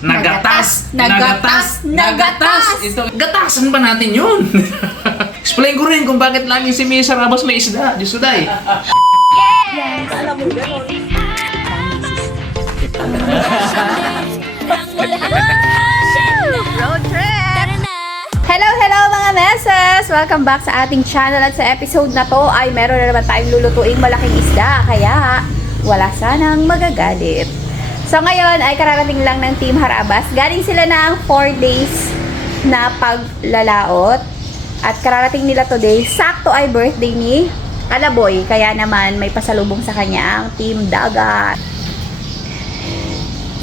Nagatas! Ito, gatasan ba natin yun? Explain ko rin kung bakit lagi si Mia Sarabas may isda. Diyos today. Alam mo gano'n. Road trip! Hello mga meses! Welcome back sa ating channel at sa episode na to ay meron na naman tayong lulutuing malaking isda kaya wala sanang magagalit. So ngayon ay kararating lang ng Team Harabas. Galing sila ng 4 days na paglalaot at kararating nila today. Sakto ay birthday ni Kalaboy kaya naman may pasalubong sa kanya ang Team Dagat.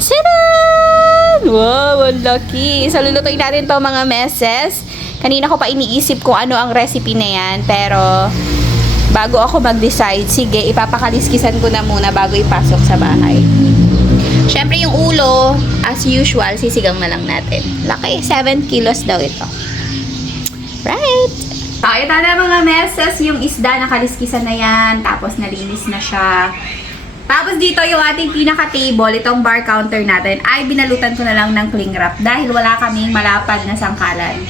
Tcharan! Wow, ang laki. So, lulutuin natin to mga meses. Kanina ko pa iniisip kung ano ang recipe na yan. Pero, bago ako mag-decide, sige, ipapakaliskisan ko na muna bago ipasok sa bahay. Siyempre, yung ulo, as usual, sisigang na lang natin. Laki, 7 kilos daw ito. Right? So, ito na mga meses, yung isda, nakaliskisan na yan. Tapos, nalinis na siya. Tapos dito yung ating pinaka-table, itong bar counter natin, ay binalutan ko na lang ng cling wrap dahil wala kaming malapad na sangkalan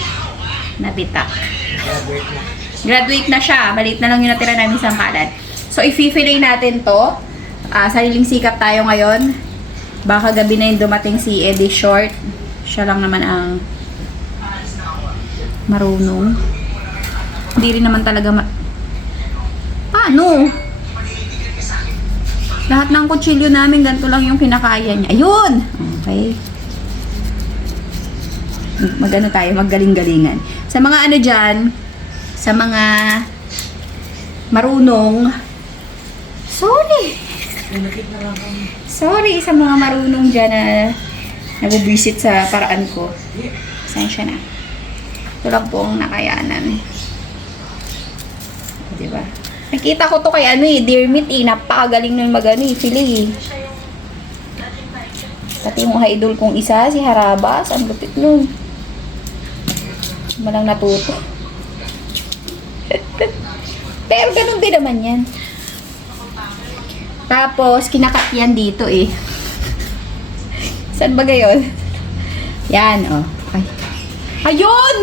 na bitak. Graduate na siya. Maliit na lang yung natira namin sangkalan. So, i-fillet natin to. Sariling sikap tayo ngayon. Baka gabi na yung dumating si Eddie Short. Siya lang naman ang marunong. Hindi rin naman talaga Paano? Lahat ng kutsilyo namin, ganito lang yung kinakaya niya. Ayun! Okay. Mag-ano tayo, maggaling-galingan. Sa mga ano dyan, sa mga marunong, sorry! Sorry sa mga marunong dyan na nabubisit sa paraan ko. Pasensya na. Ito lang po ang nakayanan. Diba? Nakita ko to kay Dear Meat napakagaling nun fillet Pati yung idol kong isa, si Harabas, ang lupit nun. Malang natuto. Pero ganun din naman yan. Tapos, kinakat yan dito Saan ba gayon? Yan, Ay. Ayun!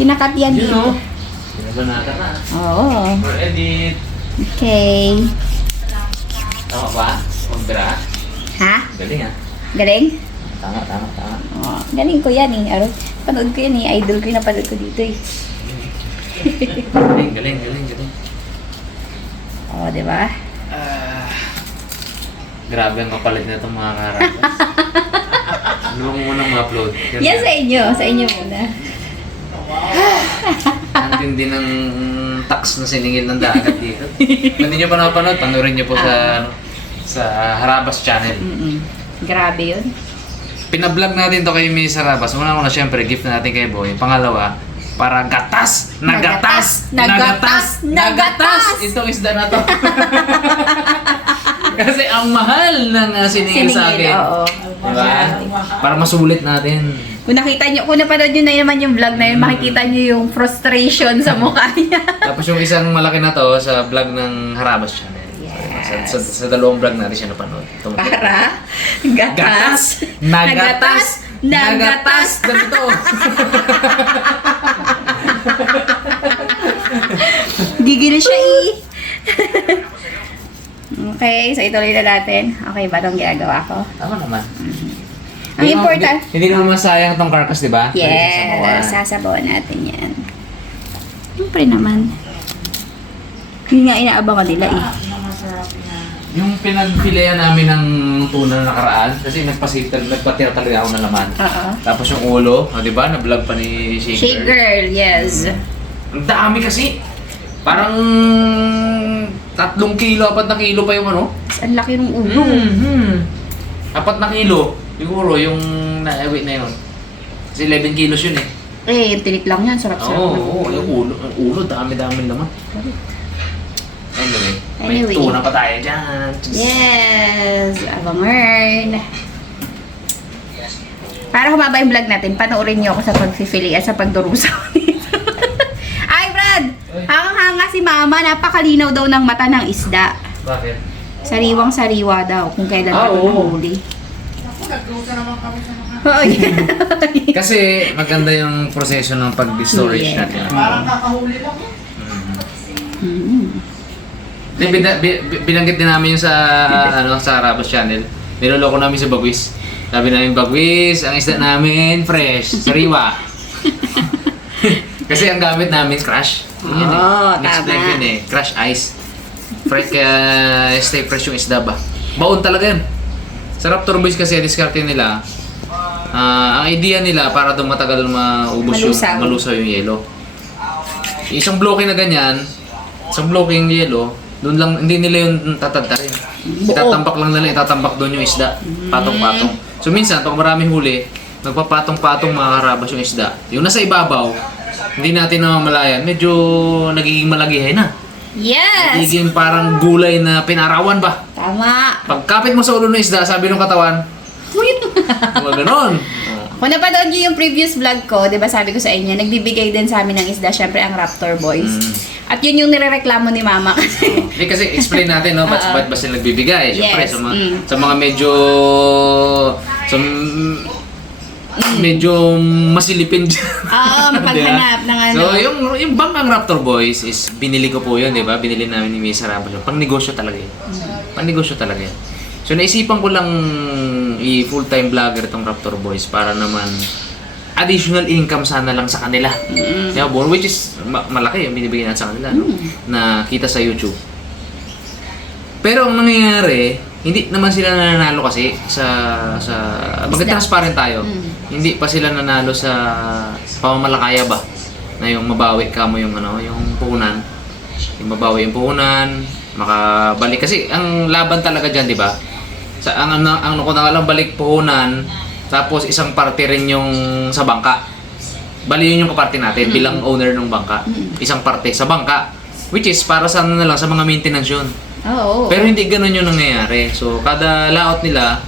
Kinakat yan dito. Banata na. Oo. For edit. Okay. Tama ba? Kumbra? Ha? Galing Galing? Tama. Oh, galing ko yan panood ko yan idol ko yung napanood ko dito Galing. Oh, diba? Grabe ang kapalit na itong mga Harabas. Ano mo munang ma-upload? Yan sa inyo muna. Ang tindi ng tax na siningil ng dagat dito. Kung hindi nyo pa napanood, panoorin nyo po sa Harabas channel. Grabe yun. Pinablog natin to kay Miss Harabas. Una syempre, gift na natin kay Boy. Pangalawa, para gatas! Nagatas! Itong isda na to. Kasi ang mahal ng siningil sa akin. Oo. Diba? Para masulit natin. Kung napanood nyo na naman yung vlog na yun, makikita nyo yung frustration sa mukha niya. Tapos yung isang malaki na to sa vlog ng Harabas channel. Yes. Sa dalawang vlog natin siya napanood. Para gatas! Nagatas! Ganito. Gigil siya Okay, so ituloy na natin. Okay ba itong ginagawa ko? Tama naman. Ang important. Hindi naman masayang tong carcass, di ba? Yes, sasabawan natin yan. Siyempre naman. Yun nga inaabangan nila Yung pinagpilayan namin ng tuna na nakaraan, kasi nagpatira talaga ako ng laman. Oo. Tapos yung ulo, di ba? Na-vlog pa ni Shake Shake Girl, yes. Ang dami kasi. Parang 3 kilo, 4 na kilo pa yung Ang laki ng ulo. 4 na kilo. Siguro yung na-awit na yun. Kasi 11 kilos yun Yung tinik lang yan. Sarap-sarap. Oo, yung ulo, dami-dami naman. Anyway, may tuna pa tayo dyan. Yes! Abangern. Para humaba yung vlog natin, panoorin niyo ako sa pag-fili at sa pagdurusaw nito. Ay, Brad! Hangang-hanga si Mama, napakalinaw daw ng mata ng isda. Bakit? Sariwang-sariwa daw kung kailan pa ito nahuli. Oh, yeah. Kasi maganda yung proseso ng pag-storage Yeah. natin. Parang kakahuli lang. Binanggit din namin yung sa sa Rabos Channel. Niloloko namin sa Bagwis. Sabi namin, Bagwis, ang isda namin fresh, sariwa. Kasi ang gamit namin crush. Yun Oo, Next tama. yun crush ice. Fresh kaya stay fresh yung isda ba. Baon talaga yan. Sa Raptor Boys kasi diskarte nila. Ang idea nila para daw matagal maubos malusaw yung yelo. Isang bloke na ganyan, isang bloke yung yelo, doon lang hindi nila yung tatadtarin. Itatambak lang nila, itatambak doon yung isda, patong-patong. So minsan pag maraming huli, nagpapatong-patong mga karabas yung isda. Yung nasa ibabaw, hindi natin namamalayan, medyo nagiging malagihay na. Yes! Nagiging parang gulay na pinarawan ba? Tama. Pagkapit mo sa ulo ng isda, sabi ng katawan, wag ganon. Kung napanood nyo yung previous vlog ko, di ba sabi ko sa inyo, nagbibigay din sa amin ng isda, syempre ang Raptor Boys. At yun yung nirereklamo ni Mama kasi. Hindi kasi explain natin no, ba't ba sila nagbibigay? Siyempre Yes, sa mga medyo medyo masilipin dyan. Oo, mapaghanap ng ano. So yung bangkang Raptor Boys is binili ko po yun, di ba? Binili namin ni Misa Ramos. Pang negosyo talaga yun. Pang negosyo talaga yun. So naisipan ko lang i-full-time vlogger itong Raptor Boys para naman additional income sana lang sa kanila. Yeah, which is malaki yung binibigyan natin sa kanila, no? Na kita sa YouTube. Pero ang nangyayari, hindi naman sila nananalo kasi sa bakit transparent tayo. Hindi pa sila nanalo sa pamamalakaya ba na yung mabawi ka mo yung yung puhunan. Yung mabawi yung puhunan, makabalik kasi ang laban talaga diyan, di ba? Sa ang ko na lang balik puhunan, tapos isang parte rin yung sa bangka. Bali yun yung kaparte natin bilang owner ng bangka. Isang parte sa bangka, which is para sa na lang sa mga maintenance yun. Oo. Pero hindi ganun yung nangyayari. So kada layout nila,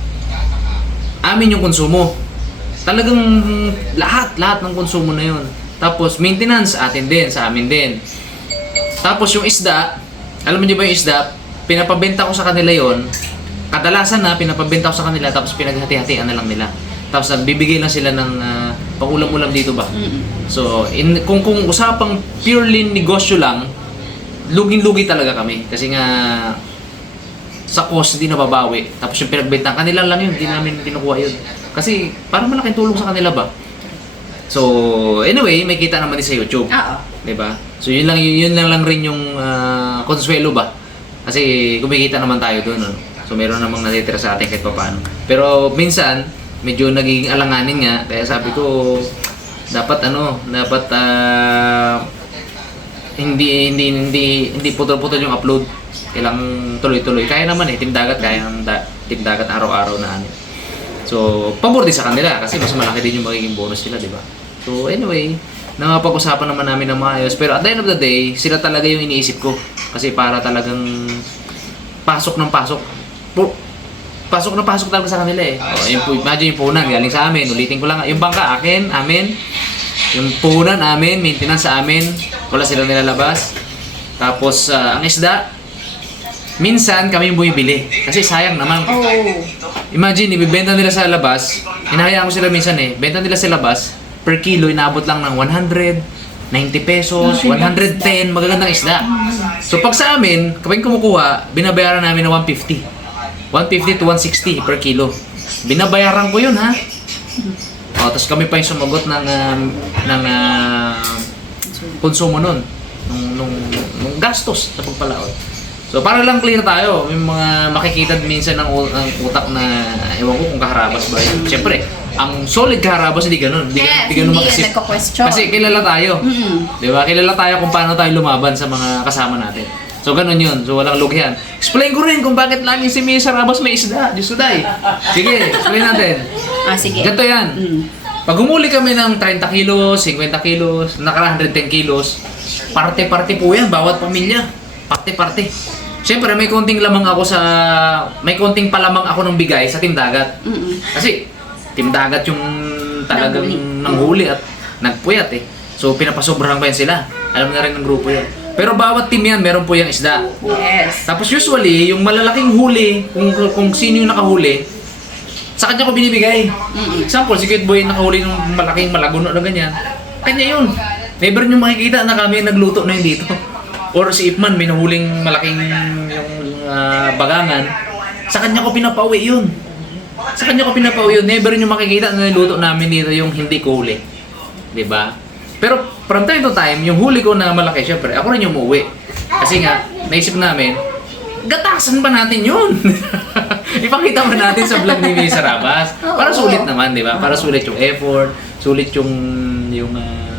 amin yung konsumo. Talagang lahat ng konsumo na yun. Tapos maintenance atin din, sa amin din. Tapos yung isda, alam mo niyo ba yung isda, pinapabenta ko sa kanila yon. Kadalasan na pinapabenta ko sa kanila tapos pinaghati-hatian na lang nila. Tapos bibigay lang sila ng pang-ulam-ulam dito ba. So kung usapang purely negosyo lang, luging-lugi talaga kami kasi nga sa cost hindi nababawi. Tapos yung pinagbenta kanila lang yun, hindi namin kinukuha yun. Kasi parang malaking tulong sa kanila ba. So anyway, may kita naman din sa YouTube. Oo. 'Di ba? So yun lang rin yung konsuelo ba. Kasi kumikita naman tayo doon, no? So meron namang natitira sa atin kahit paano. Pero minsan medyo nagiging alanganin nga kaya sabi ko dapat hindi putol-putol yung upload. Kailangang tuloy-tuloy. Kaya naman Team Dagat kaya Team Dagat araw-araw na ano. So pabor din sa kanila kasi mas malaki din yung magiging bonus nila, di ba? So anyway, napag-usapan naman namin ng maayos. Pero at the end of the day, sila talaga yung iniisip ko. Kasi para talagang pasok ng pasok. Pasok na pasok talaga sa kanila eh. Imagine yung puhunan, galing sa amin. Ulitin ko lang, yung bangka akin, amin. Yung puhunan amin, maintenance sa amin. Wala silang nilalabas. Tapos ang isda, minsan kami yung bumibili. Kasi sayang naman. Oh. Imagine, ibibenta nila sa labas. Hinahayaan ko sila minsan benta nila sa labas. Per kilo, inaabot lang ng 100, 90 pesos, 110, magagandang isda. So pag sa amin, kapag kumukuha, binabayaran namin ng 150. 150 to 160 per kilo. Binabayaran ko yun, ha? O, tapos kami pa yung sumagot ng konsumo nun. Nung gastos sa pagpalaot. So para lang clear tayo, may mga makikita minsan ng utak na ewan ko kung kaharabas ba yun. Siyempre, ang solid kaharabas hindi ganun. Hindi ganun mag-isip. Nagko-question. Kasi kilala tayo. Di ba? Kilala tayo kung paano tayo lumaban sa mga kasama natin. So ganun yun. So walang lugihan. Explain ko rin kung bakit lagi si Misa Rabos may isda. Diyos ko day. Sige, explain natin. Sige. Ganito yan. Pag humuli kami ng 30 kilos, 50 kilos, naka 110 kilos, parte-parte po yan, bawat pamilya. Parte-parte. Siyempre, may konting konting palamang ako ng bigay sa Team Dagat. Kasi, Team Dagat yung talagang nanghuli at nagpuyat So, pinapasobrahan ko yan sila. Alam na rin ng grupo yan. Pero bawat team yan, meron po yung isda. Yes. Tapos usually, yung malalaking huli, kung sino yung nakahuli, Sa kanya ko binibigay. Example, si Cute Boy nakahuli ng malaking malaguno na ganyan. Kanya yun. Never nyo makikita na kami nagluto na yun dito. Or si Ipman, may nahuling malaking yung bagangan. Sa kanya ko pinapauwi yun. Sa kanya ko pinapauwi yun. Never nyo makikita na niluto namin dito yung hindi ko huli. Diba? Pero from time to time, yung huli ko na malaki, syempre, ako rin yung umuwi. Kasi nga, naisip namin, gatasan pa natin yun. Ipakita mo natin sa vlog ni Mesa Rabas. Para sulit naman, di ba? Para sulit yung effort, sulit yung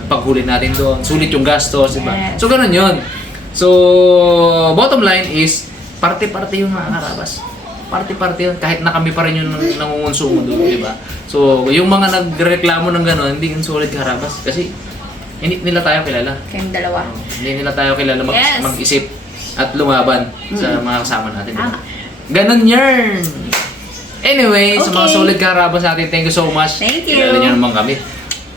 paghuli natin doon, sulit yung gastos, di ba? Yes. So, ganun yun. So, bottom line is, parte-parte yung mga Karabas. Parte-parte yun. Kahit na kami pa rin yung nangungonsumo doon, di ba? So, yung mga nagreklamo ng gano'n, hindi yun sulit Karabas. Kasi, hindi nila tayo kilala. Kayong dalawa. Hindi nila tayo kilala Yes. mag-isip at lumaban sa mga kasama natin. Tama. Ganon yarn! Anyway, sa mga Okay. solid karabas natin, thank you so much. Thank you. Kilala niyo naman kami.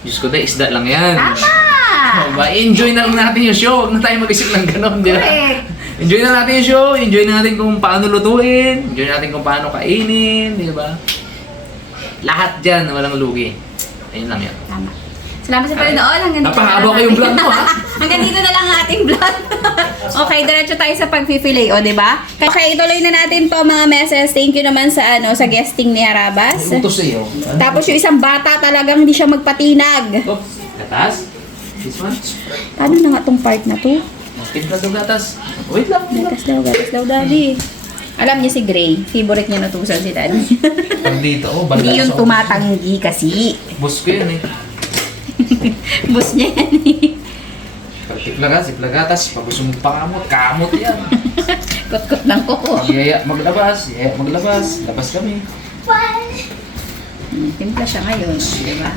Diyos ko tayo, isda lang yan. Tama! Enjoy na lang natin yung show. Huwag na tayo mag-isip ng ganon. Di ba? Correct. Enjoy na natin yung show. Enjoy na natin kung paano lutuin. Enjoy natin kung paano kainin. Di ba? Lahat dyan, walang lugi. Ayun lang yan. Tama. Salamat sa panonood. Hanggang dito Napahaba na lang ko yung ating- vlog mo, ha? Hanggang dito na lang ang ating vlog. Okay, diretso tayo sa pag-fillet, o, di ba? Okay, ituloy na natin to mga meses. Thank you naman sa sa guesting ni Harabas. Utos sa iyo. Tapos yung isang bata talagang hindi siya magpatinag. Oops, gatas. This one. Paano na nga tong part na to? Timpla daw gatas. Wait lang. Gatas daw, daddy. Alam niya si Gray. Favorite niya nutusan si daddy. Dito, oh, Hindi yung tumatanggi kasi. Boss ko yun eh. Boss niya yan eh. Tipla gatas. Pag gusto mong pakamot, kamot yan. Kot-kot lang ko. Pag yaya maglabas, labas kami. Timpla siya ngayon. Di ba?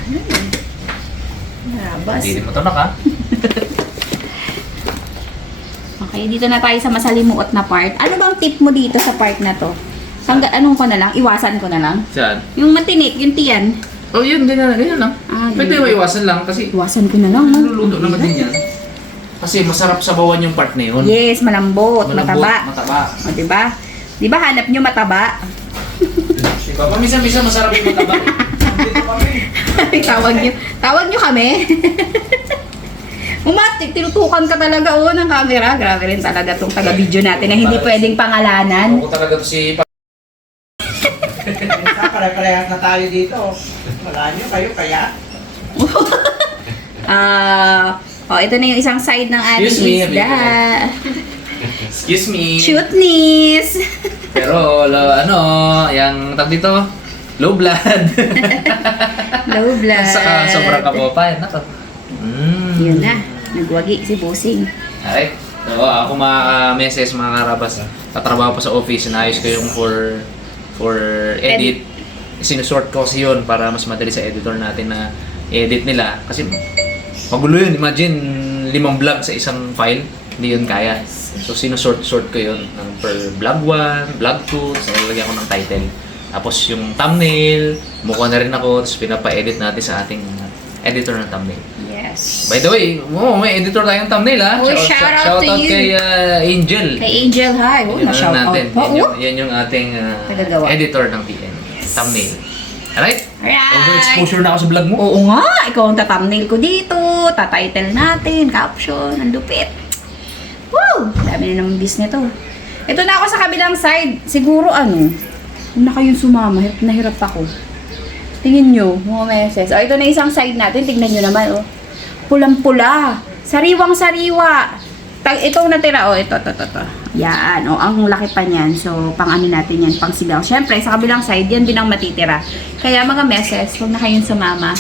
Harabas. Hindi mo to na ka. Okay, dito na tayo sa masalimuot na part. Ano bang tip mo dito sa part na to? Anong ko na lang? Iwasan ko na lang? Saan? Yung matinik, yung tiyan. Oh, yun, ganyan lang. Ah, Pwede ganyan. mo iwasan lang kasi Iwasan ko na lang. ha? niluluto naman din yan. Kasi masarap sa bawan yung part na yun. Yes, malambot, mataba. Mataba. O, diba? Diba hanap nyo mataba? Diba? Pamisa-misa masarap yung mataba. Dito kami. Tawag nyo kami. Umatik, tinutukan ka talaga ng camera. Grabe rin talaga tong taga-video natin na hindi pwedeng pangalanan. Ako talaga to si Pare-parehas na tayo dito. Wala nyo kayo kaya? Ito na yung isang side ng ating Excuse me, isda. Excuse me. Shootness! Pero, yung tag dito, low blood. Low blood. Saka sobrang kapopa. Nako. Yun na. Nagwagi si Bossing. Alright. So, ako mga meses, mga karabas. Tatrabaho pa sa office. Naayos ko yung for edit. Sinusort ko kasi yun para mas madali sa editor natin na edit nila. Kasi magulo yun. Imagine 5 vlog sa isang file. Hindi yun kaya. So, sinusort ko yun per vlog 1, vlog 2. So, nalagyan ko ng title. Tapos yung thumbnail, mukha na rin ako. Tapos pinapa-edit natin sa ating editor ng thumbnail. Yes. By the way, may editor tayong thumbnail ha. Oh, shout out to you. Kay Angel. Kay Angel, hi. Yan ang Na-shout out. natin. Oo. Yan yung ating Tagagawa. editor ng TN. Thumbnail. Alright? Alright. Overexposure na ako sa vlog mo. Oo nga, ikaw ang tathumbnail ko dito, tatitle natin, caption, ang lupit. Woo! Dami na naman bis nito. Ito na ako sa kabilang side. Siguro kung na kayong sumama, hirap na hirap ako. Tingin nyo, mga meses. Ito na isang side natin, tignan nyo naman, pulang-pula. Sariwang-sariwa. Itong natira, ito. Yan, ang laki pa niyan. So, pang natin yan, pang sigaw. Siyempre, sa kabilang side, yan din ang matitira. Kaya mga meses, huwag na kayong sumama.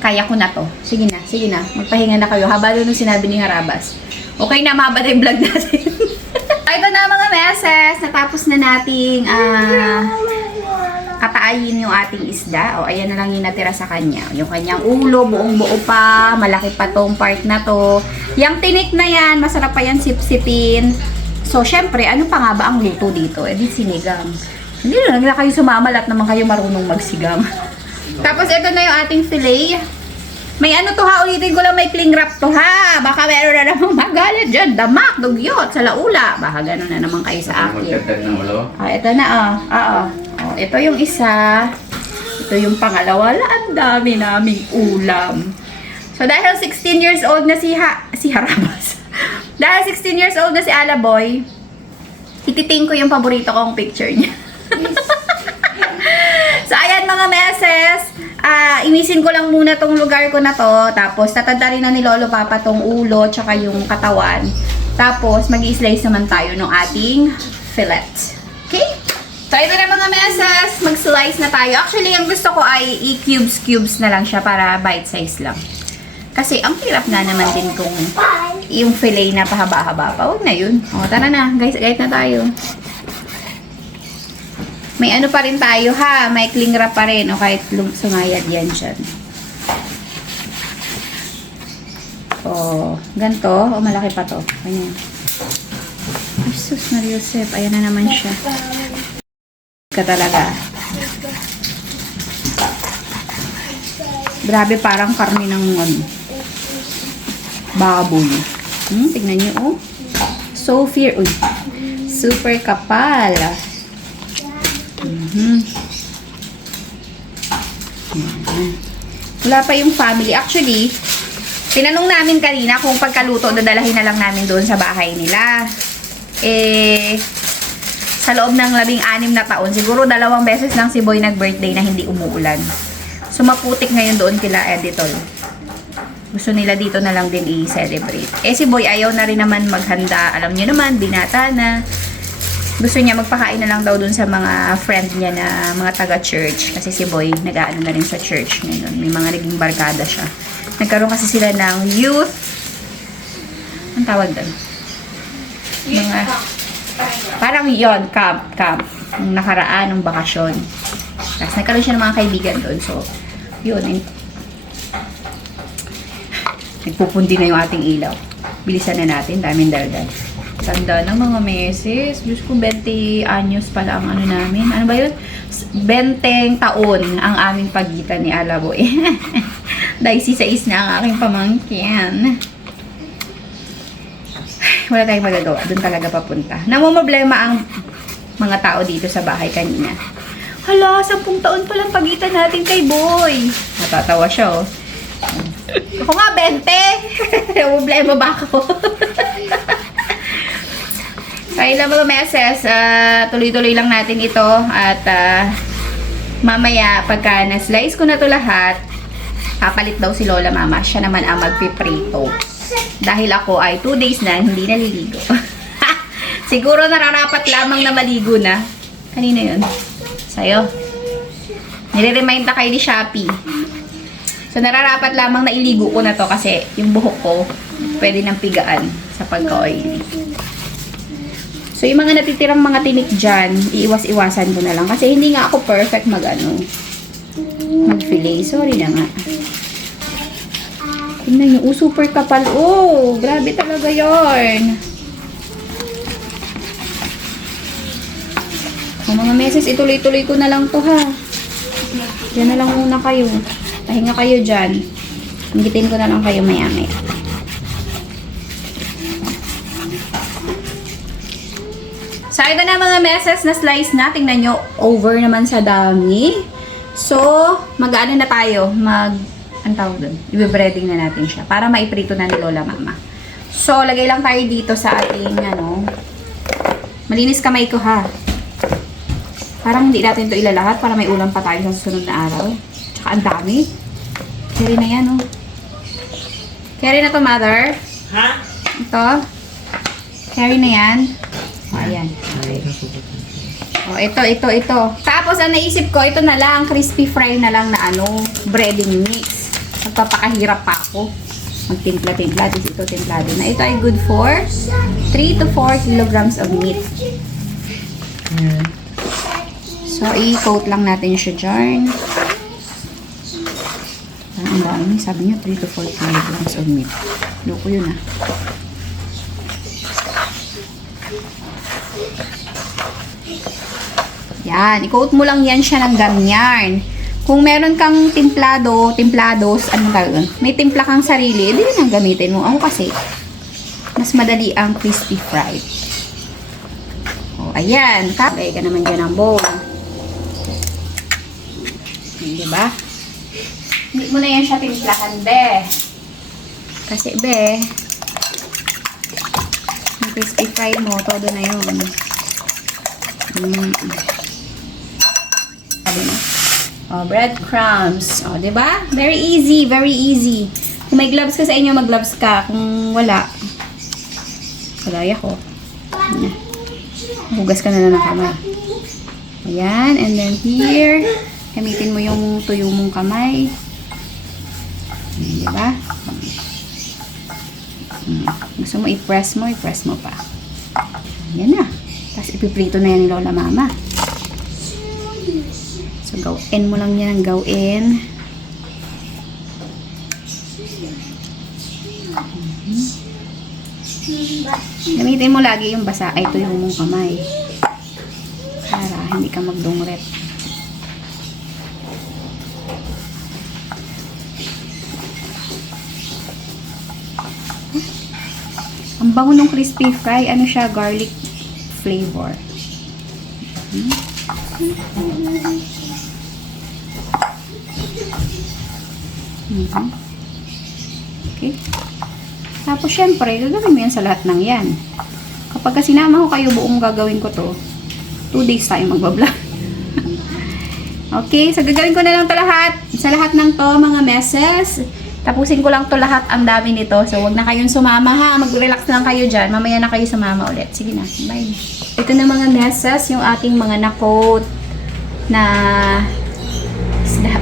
Kaya ko na to. Sige na. Magpahinga na kayo. Haba doon sinabi ni Harabas. Okay na, mahaba na yung vlog natin. Ito na mga meses. Natapos na nating kataayin yung ating isda. Ayan na lang yung natira sa kanya. Yung kanyang ulo, buong buo pa. Malaki pa tong part na to. Yung tinik na yan, masarap pa yan sip-sipin. So, syempre, ano pa nga ba ang luto dito? Di sinigang. Hindi na kayo sumama, lahat naman kayo marunong magsigang. Tapos, ito na yung ating fillet. May ulitin ko lang, may cling wrap to ha. Baka meron na namang magalit dyan. Damak, dugyot, sa laula. Baka gano'n na naman kayo sa akin. ng ulo. Ito na, Ito yung isa. Ito yung pangalawa. Ang dami naming ulam. So, dahil 16 years old na si Harabas. Dahil 16 years old na si Alaboy, ititing ko yung paborito kong picture niya. So, ayan mga meses. Imisin ko lang muna tong lugar ko na to. Tapos, tatanda rin na ni Lolo Papa tong ulo, tsaka yung katawan. Tapos, mag-i-slice naman tayo ng ating fillet. Okay? So, ito na mga meses. Mag-slice na tayo. Actually, ang gusto ko ay i-cubes na lang siya para bite size lang. Kasi, ang hirap nga naman din kung yung fillet na pahaba-haba pa. Huwag na yun. O, tara na. Guys, guide na tayo. May ano pa rin tayo ha. May cling wrap pa rin. O kahit sumayad yan dyan. O, ganito. O, malaki pa to. Ayan. Jesus Maria Josep. Ayan na naman siya. Ka talaga. Grabe, parang karne ng baboy. Tignan niyo, oh. So fierce. Uy. Super kapal. Wala pa yung family. Actually, tinanong namin kanina kung pagkaluto, dadalahin na lang namin doon sa bahay nila. Sa loob ng 16 na taon, siguro 2 beses lang si Boy nag-birthday na hindi umuulan. So, maputik ngayon doon kila Editor. Gusto nila dito na lang din i-celebrate. Si Boy ayaw na rin naman maghanda. Alam niyo naman, binata na. Gusto niya magpakain na lang daw doon sa mga friend niya na mga taga-church. Kasi si Boy nag-aano na rin sa church ngayon. May mga naging barkada siya. Nagkaroon kasi sila ng youth. Ang tawag doon? Mga... Parang yon camp. Nung nakaraan, nung bakasyon. Tapos nagkaroon siya ng mga kaibigan doon. So, yun. Nagpupundi na yung ating ilaw. Bilisan na natin. Daming daldal. Tanda ng mga meses. Diyos ko, 20 anyos pala ang ano namin. Ano ba yun? 20 taon ang aming pagitan ni Alaboy. Dahil si Sais na ang aking pamangkin. Wala tayong magagawa. Doon talaga papunta. Namumblema ang mga tao dito sa bahay kanina. Hala, 10 taon pa lang pagitan natin kay Boy. Natatawa siya, oh. Ako nga, 20. Namumblema ba ako? Kaya lang mga meses, tuloy-tuloy lang natin ito. At mamaya, pagka na-slice ko na to lahat, kapalit daw si Lola Mama. Siya naman ang magpiprito. Dahil ako ay 2 days na hindi naliligo. Siguro nararapat lamang na maligo na. Kanina yun? Sa'yo. Nire-remind na kayo ni Shopee. So, nararapat lamang na iligo ko na to kasi yung buhok ko pwede nang pigaan sa pagka-oily. So, yung mga natitirang mga tinik dyan, iiwas-iwasan ko na lang. Kasi hindi nga ako perfect mag-fillet. Sorry na nga. Tingnan nyo. Super kapal. Oh, grabe talaga yarn. Mga meses, ituloy-tuloy ko na lang to ha. Diyan na lang muna kayo. Pahinga kayo dyan. Hanggitin ko na lang kayo maya-maya. So, ito na mga meses na slice na. Tingnan nyo, over naman sa dami. So, mag-ano na tayo? Ang tawag doon? I-breading na natin siya. Para maiprito na ni Lola Mama. So, lagay lang tayo dito sa ating, malinis kamay ko ha. Parang hindi natin ito ilalahat para may ulam pa tayo sa susunod na araw. Tsaka ang dami. Carry na yan, oh. Carry na to, mother. Ha? Ito. Carry na yan. O, ayan. Okay. O, ito. Tapos, ang naisip ko, ito na lang, crispy fry na lang na breading mix. Magpapakahirap pa ako. Magtimpla-timpla. Ito, templado na. Ito ay good for 3 to 4 kilograms of meat. So, i-coat lang natin siya dyan. Ang dami. Sabi niyo, 3 to 4 kilograms of meat. Loko yun, ah. Yan. I-coat mo lang yan siya ng ganyan. Kung meron kang templados, ano talaga? May timpla kang sarili, edi yun ang gamitin mo. Ako kasi, mas madali ang crispy fried. O, ayan. Lagay ka naman dyan ng bowl. Di ba? Hindi mo na yan siya timplahan, be. Kasi, be, yung crispy fry mo, todo na yun. Sabi mo. Oh, breadcrumbs. Oh, di ba? Very easy, very easy. Kung may gloves ka sa inyo, mag-gloves ka. Kung wala, kalaya ko. Ayan. Hugas ka na lang ng kamay. Ayan, and then here, gamitin mo yung tuyo mong kamay. Ayan, di ba? Gusto mo i-press mo pa. Ayan na. Tapos ipiprito na yan ni Lola Mama. So, gawin mo lang yan ang gawin. Gamitin mo lagi yung basa ay tuyo mong kamay. Para hindi ka magdungret. Ang bango ng crispy fry, ano siya, garlic flavor. Okay. Tapos, syempre, gagawin mo yan sa lahat ng yan. Kapag sinama ko kayo, buong gagawin ko to, 2 days tayo magbablog. Okay, so gagawin ko na lang to lahat. Sa lahat ng to, mga messes. Tapusin ko lang to lahat, ang dami nito. So, wag na kayong sumama ha. Mag-relax lang kayo dyan. Mamaya na kayo sumama ulit. Sige na, bye. Ito na mga messes, yung ating mga na-coat na isda.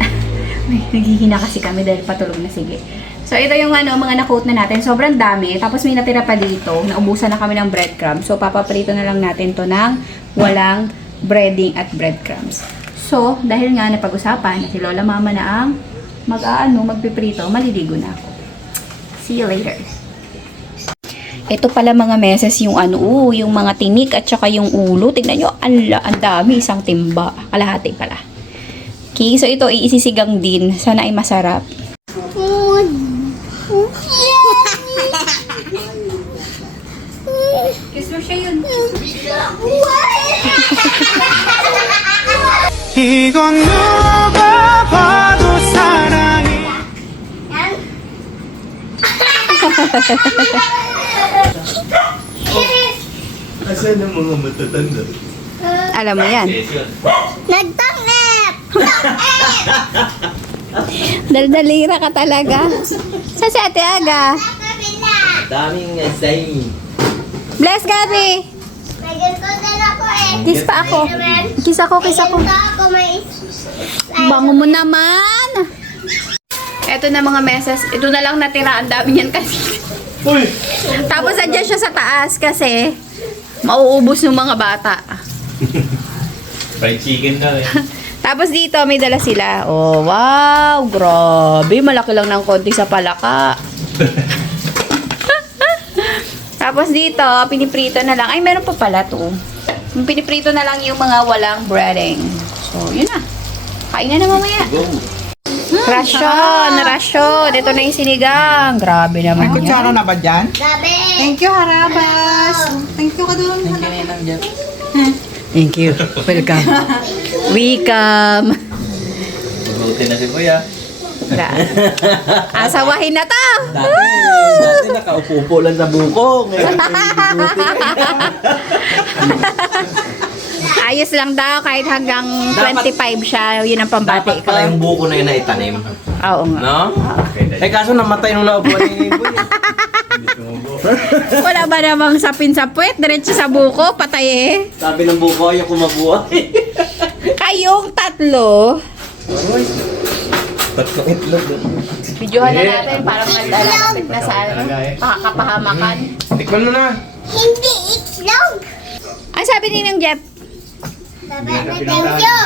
Ay, naghihina kasi kami dahil patulog na. Sige. So, ito yung mga na-coat na natin. Sobrang dami. Tapos may natira pa dito. Naubusan na kami ng breadcrumbs. So, papaprito na lang natin to ng walang breading at breadcrumbs. So, dahil nga napag-usapan na si Lola Mama na ang magpiprito, maliligo na ako. See you later. Ito pala mga meses yung yung mga tinik at saka yung ulo. Tignan nyo, ang dami. Isang timba. Kalahati pala. Okay, so ito iisisigang din. Sana ay masarap. Kiss mo siya yun. 이건 누가 봐도 사랑이 Asan ang mga matatanda? Alam mo yan. Nagtangip! Daldalira ka talaga. Sa si Ate Aga. Daming sign. Bless, Gabi. May ganito din ako eh. Kiss pa ako. Kiss ako, kiss ako. Ganito ako may... Bango mo naman. Eto na mga meses. Ito na lang natira. Ang dami niyan kasi. Uy! Tapos andyan siya sa taas kasi mauubos ng mga bata. Fried chicken na eh. Tapos dito may dala sila. Oh, wow. Grabe. Malaki lang ng konti sa palaka. Tapos dito, piniprito na lang. Ay, meron pa pala to. Yung piniprito na lang yung mga walang breading. So, yun na. Kain na mamaya. Go! Rasyon. Ito na yung sinigang. Grabe naman May kutsara yan. na ba dyan? Gabi! Thank you, Harabas. Thank you ka doon. Thank you. Welcome. Welcome. Mabuti na si Kuya. Asawahin na to. Dati nakaupo-upo lang sa buko. Ngayon, Ayos lang daw kahit hanggang 25 siya. Yun ang pambati dapat ko. pala yung buko na yun na itanim. Oo nga. No? Eh kaso namatay nung naupuan ni Boy. Wala ba namang sapin sa puwet? Diretso sa buko. Patay eh. Sabi ng buko, ayaw ko mabuhay. Kayong tatlo. Tatlong itlog. Videohan na natin. Parang naglalapit na sa pakakapahamakan. Tikman mo na. Hindi itlog! Ang sabi ni Nang Jeff? Sabi na thank you!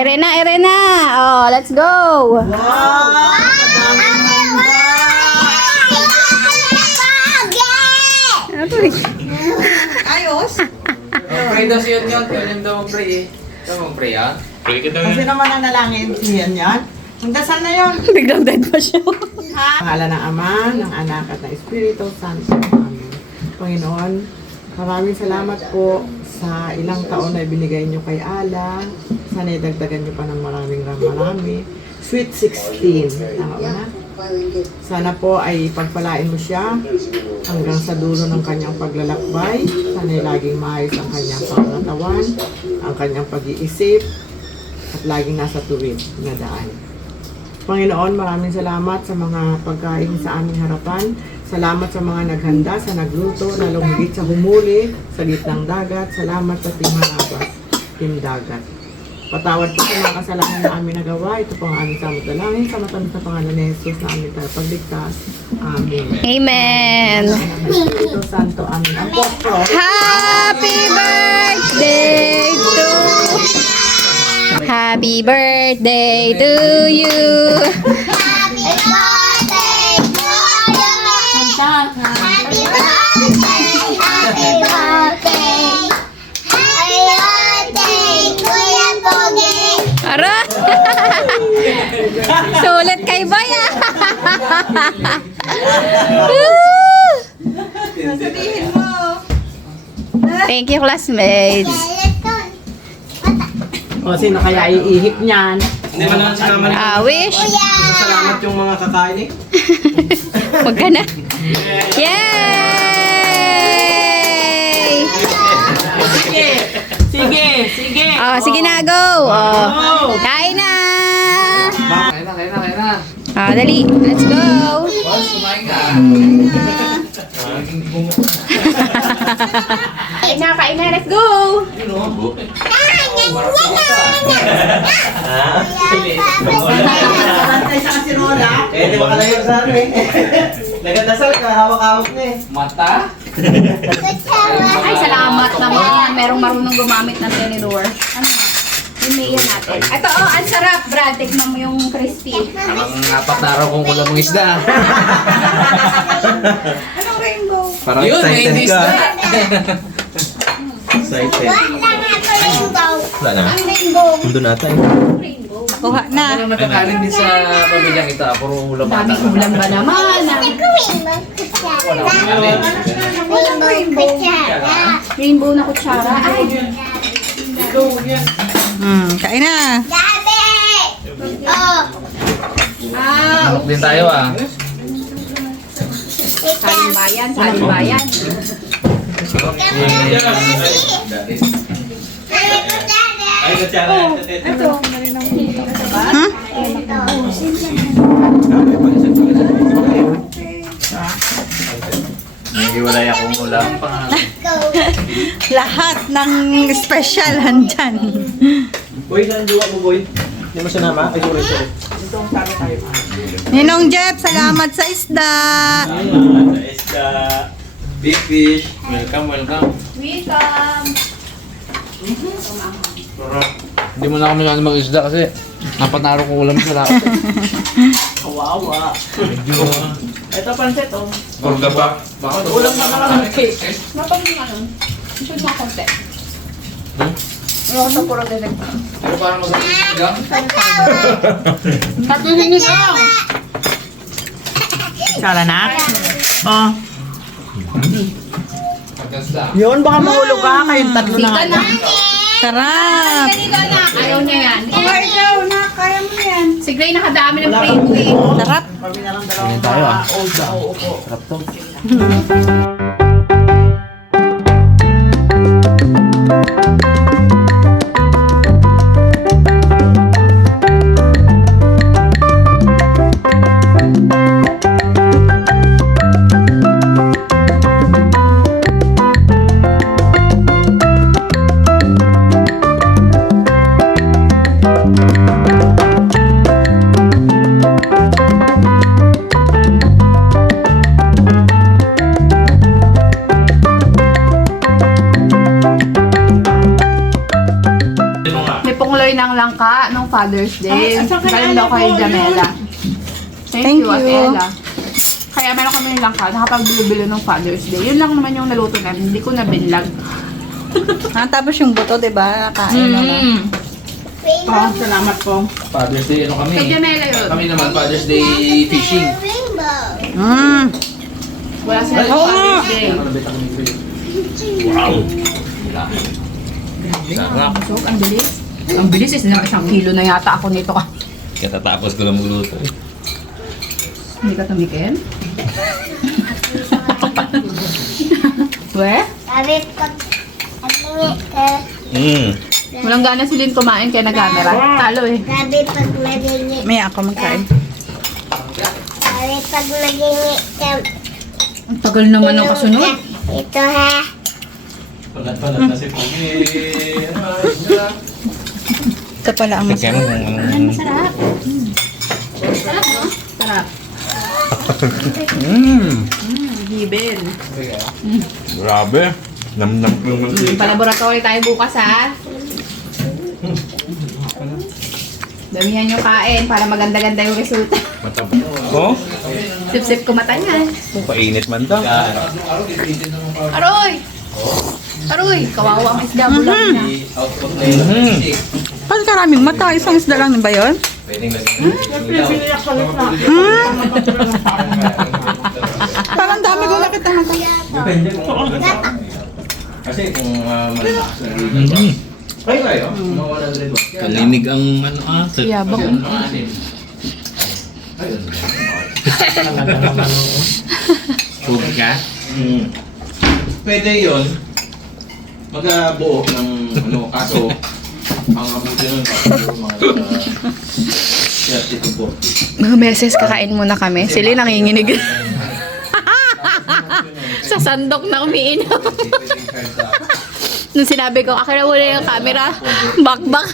Erena. Oh, let's go. Ayos. Pray daw siya yun. Kailan daw mag-pray eh. Daw mag-pray ah. Kasi naman ang nalangin siyan yan. Magdasal na yun. Biglang dead pa siya. Pangalan ng Ama, ng Anak at ng Espiritu Santo. Amen. Panginoon, maraming salamat po sa ilang taon na ibinigay nyo kay Ala. Sana idagdagan nyo pa ng marami. Sweet 16. Tama ba na? Sana po ay pagpalain mo siya hanggang sa dulo ng kanyang paglalakbay. Sana ay laging maayos ang kanyang pangatawan, ang kanyang pag-iisip, at laging nasa tuwid na daan. Panginoon, maraming salamat sa mga pagkain sa aming harapan. Salamat sa mga naghanda, sa nagluto, lalong higit sa humuli, sa gitnang dagat. Salamat sa Team Harabas, Team Dagat. Patawad po sa mga kasalanan na aming nagawa. Ito po ang aming samot dalangin. Sa matamis na pangalan ni Jesus na aming tagapagligtas. Amen. Amen. Espiritu Santo, aming apostol. Happy birthday to Happy birthday to you. Happy birthday to you. Happy birthday. Happy birthday. Happy birthday, Kuya Pogi. Ara! Sulit kay Boy ah! Thank you, classmates. O, sino kaya iihip niyan? Hindi man naman sinama ni Wish. Salamat yung mga kakain eh. Huwag ka na. Yay! Sige. Sige na, go. Kain na. Kaya na. Dali. Let's go. Boss, kumain ka. Kain na. Let's go. Santay sa kasirola. Eh, di ba kalayo sa ano eh. Nagandasal ka, hawak-hawak na eh. Mata? Ay, salamat naman. Merong marunong gumamit ng tenedor. Ano? Email natin. Ito, ang sarap, Brad. Tikman mo yung crispy. Ang 4 na araw kong ulam ng isda. Anong rainbow? Parang Yun, may excited isda. ka. Excited. Wala na. Ang rainbow. Nandun nata eh. Rainbow. Nakuha na. Ano nakakanin din sa pamilyang ito? Puro ulam. Daming ulam ba naman? Rainbow na kutsara. Ay, Kain na. Manok din tayo ah. saling bayan, saling bayan. Ay, kutsara. Naghiwalay akong ulam. Lahat ng special handyan. Boy, saan jowa mo, boy? Hindi mo sinama? Ay, sorry. Ninong Jeff, salamat sa isda. Big fish. Welcome. Welcome. Hindi mo na kami mag-isda kasi 4 na araw kong ulam sa lahat. Kawawa. Ito pansit, oh. Purga ba? Ulam na lang ng cake. Mapag mo ano? Should mo konti. Ayoko sa puro dinig. Pero parang mag-isda? Tatlo sinigang. Sala na? Oh. Pagkasda. Yun, baka mahulog ka. Kayong tatlo na. Sika na. Sarap. Ganito na. Ayaw niya yan. Ikaw na, kaya mo yan. Si Gray nakadami ng prego eh. Sarap. Kami na lang dalawang tayo, ah. old na. Oo, oo. Sarap to. May pungloy ng langka nung Father's Day. Galing daw kay Jamela. Thank you, Ella. Kaya meron kami ng langka, nakapagbili-bili ng Father's Day. Yun lang naman yung naluto namin, hindi ko nabinlag. Tapos yung buto, di ba? Kain na na. Oh, salamat po. Father's Day, ano kami? Kay Jamela yun. Kami naman, Father's Day fishing. Wala sila ng Father's Day. Wow! Sarap. Busog, ang bilis. Ang bilis is na 1 kilo na yata ako nito. Katatapos ko lang magluto. Hindi ka tumikin? We? Sabi pag Walang gana silin kumain kaya nag-camera. Talo eh. sabi pag magingi, May ako magkain. sabi pag magingi ka, Ang tagal naman ng kasunod. ito ha. Palat-palat na si Pugi. Ito pala ang masarap. Sarap. Sarap. Hibel. Grabe. Nam-nam ko yung Pa-laboratory tayo bukas ha. Damihan nyo kain para maganda-ganda yung resulta. Oh? Sip-sip ko mata niya. Painit man daw. Aroy! Aroy! Kawawa ang isda mo lang na. Bakit karaming mata? Isang isda lang ba yun? Parang dami ko nakita mata. Kasi kung malakas na ay kayo, mga 100 watts. Kaninig ang ano Yabang. Sugi ka? Pwede yun. Mag-buo ng ano, kaso ang abuti nun mga 30 to 40. Mga beses kakain muna kami. Sila nanginginig. Sa sandok na umiinom. Nung sinabi ko, akin na muna yung camera. Bakbak.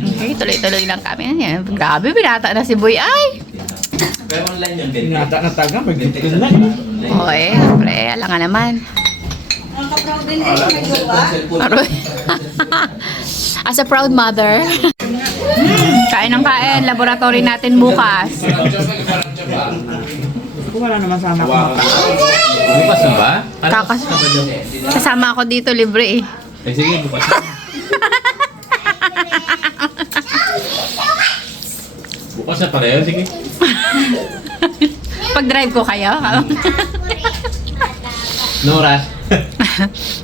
Okay, tuloy-tuloy lang kami. Yan. Grabe, binata na si Boy. Ay! Pero online yun din. Nata na taga, may gitin na. Okay, pre, alam nga naman. Aroy. As a proud mother. Kain ng kain. Laboratory natin bukas. Kung wala naman sana ako mata. Bukas na ba? Kasama ako dito, libre eh. Eh sige, bukas na. Bukas na pala yun, sige. Pag-drive ko kayo. Noras.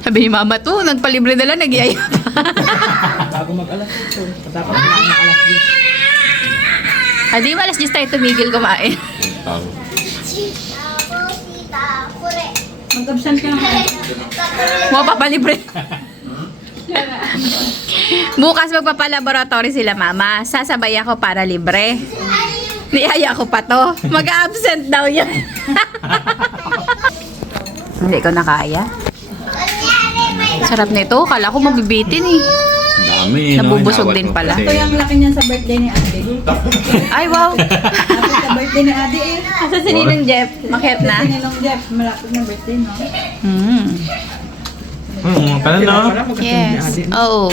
Sabi ni Mama to, nagpalibre na lang, nag-iaya pa. Bago mag-alas ito. Dapat na alas 10. Hindi mo alas 10 tayo tumigil kumain. Mag-absent ka na kayo. Mo papalibre. Bukas magpapalaboratory sila Mama. Sasabay ako para libre. Niyaya ko pa to. Mag-absent daw yan. Hindi ko nakaya. Sarap nito. Kala ko mabibitin eh. Dami. Nabubusog din pala. Ito yung laki niyan sa birthday ni Ate. Ay, wow. Happy sa birthday ni Ate eh. Asa si Ninong Jeff? Makiat na? Birthday ni Long Jeff. Malapit na birthday, no? Kala na. Yes. Oo.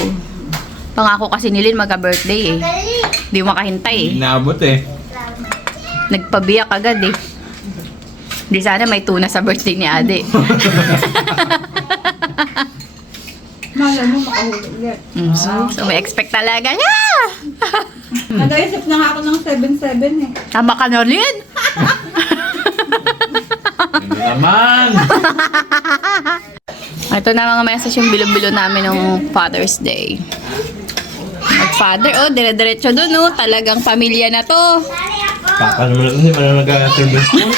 Pangako kasi ni Lynn magka-birthday eh. Di mo makahintay eh. Inaabot eh. Nagpabiyak agad eh. Di sana may tuna sa birthday ni Ade. Malay mo, makahulog ulit. So may expect talaga siya. Nag-isip na nga ako ng 7-7 eh. Tama ka na Lynn. Ano naman? Ito na mga message yung bilo-bilo namin ng Father's Day. Mag-father, oh, dire-diretso dun, oh. Talagang pamilya na to. Papa naman hindi man nag-service mo.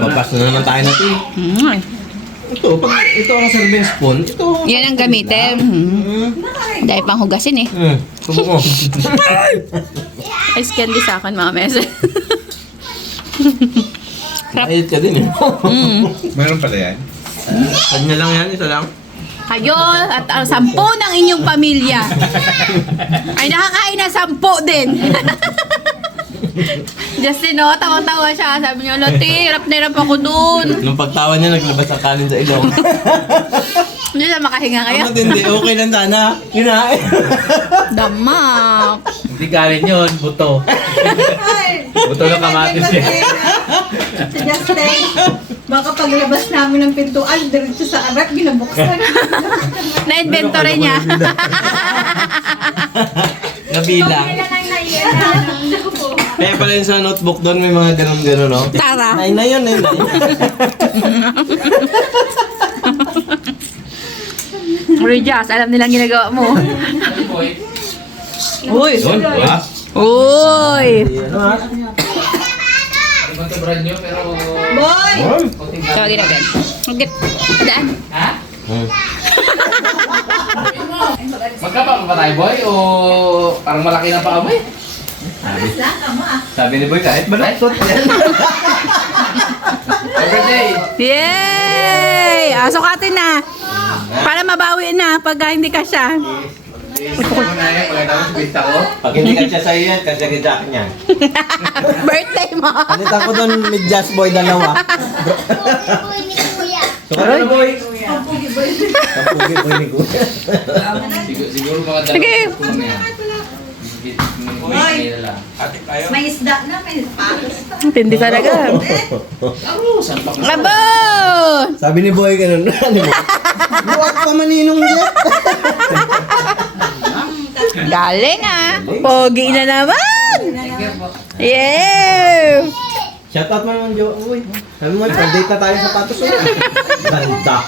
Papas na naman tayo na ito eh. Ito, pag ito ang serving spoon, ito. Yan ang gamitin. Dahil pang hugasin eh. Subo ko. Ice candy sa akin mga message. Ayit ka din eh. Meron pala yan. Kanya lang yan, isa lang. Kayo at ang 10 ng inyong pamilya ay nakakain na 10 din. Justin, no, tawa-tawa siya. Sabi niya, Lati, hirap na hirap ako dun. Nung pagtawa niya, naglabas ang kanin sa ilong. Hindi na makahinga kayo. Ang matindi, okay lang sana. Kinain. Damak. Hindi galing yun, buto. Buto ng kamatis yan. Si Justin, baka paglabas namin ng pintuan, diretso sa arak, binabuksan. Na-inventory niya. Nabilang. Kaya pala yun sa notebook doon may mga ganun-ganun, no? Tara. Nay na yun, nay na yun. Rijas, alam nilang ginagawa mo. Uy! Doon, ba? Uy! Ano ha? Hindi ba ito brand new pero... Boy! konting So, din agad. Okay. Daan. Ha? Magkapa ba tayo, boy? O parang malaki na pa amoy? Sabi ni Boy, kahit balaktot yan. Birthday! Yay! Sukatin na. Para mabawi na pagka hindi ka siya. Gusto ko na yan, pagkatapos binta ko. Pag hindi ka siya sa'yo yan, kasi agad niya. Birthday mo. Kanita ko doon, mid-jazz boy, dalawa. Uy, ni Kuya. So, ka na, boy? Kampugi boy ni Kuya. Siguro mga dalawa. Sige. May lang. May isda na, may patos pa. Tindi talaga. Sampak na. Abo! Sabi ni Boy, ganun. Ano mo? Buwag pa maninong jet. Galing ah. Pogi na naman. Yeah! Shoutout mo naman, Jo. Uy, sabi mo, pag-date na tayo sa patos. Ganda.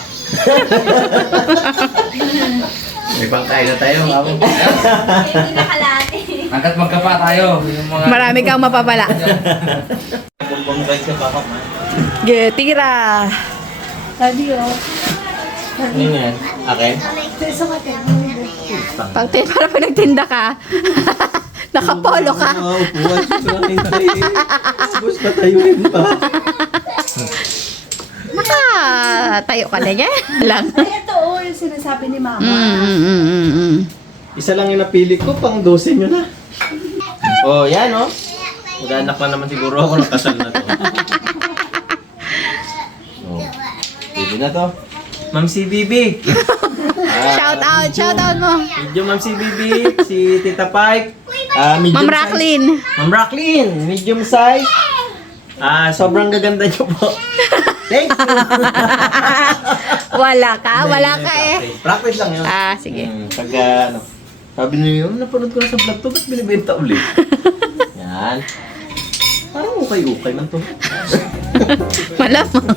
May pangkain na tayo, mamo. Hindi nakalati. Hanggat magkapa tayo. Yung mga... Marami kang mapapala. Bumbong guys sa bakap, man. Tira. Sabi oh. Ano yan? Akin? Para pag nagtinda ka. Nakapolo ka. Upuan siya sa hintay. Bus na tayuin pa. Tayo ka na niya. Lang. Ay, ito oh, yung sinasabi ni Mama. Isa lang yung napili ko, pang 12 nyo na. Oh, yan oh. Mag-anak na naman siguro ako, nakasal na to. Oh, pwede na to. Ma'am si Bibi. Shout out mo. Medyo Ma'am si Bibi, si Tita Pike. Medium Ma'am size. Racklin. Ma'am Racklin, medium size. Sobrang gaganda nyo po. Thank you. Wala ka eh. Practice lang yun. Sige. Pag ano, sabi niyo yun, napanood ko na sa vlog to, ba't binibenta ulit? Yan. Parang ukay-ukay man to. Malamang.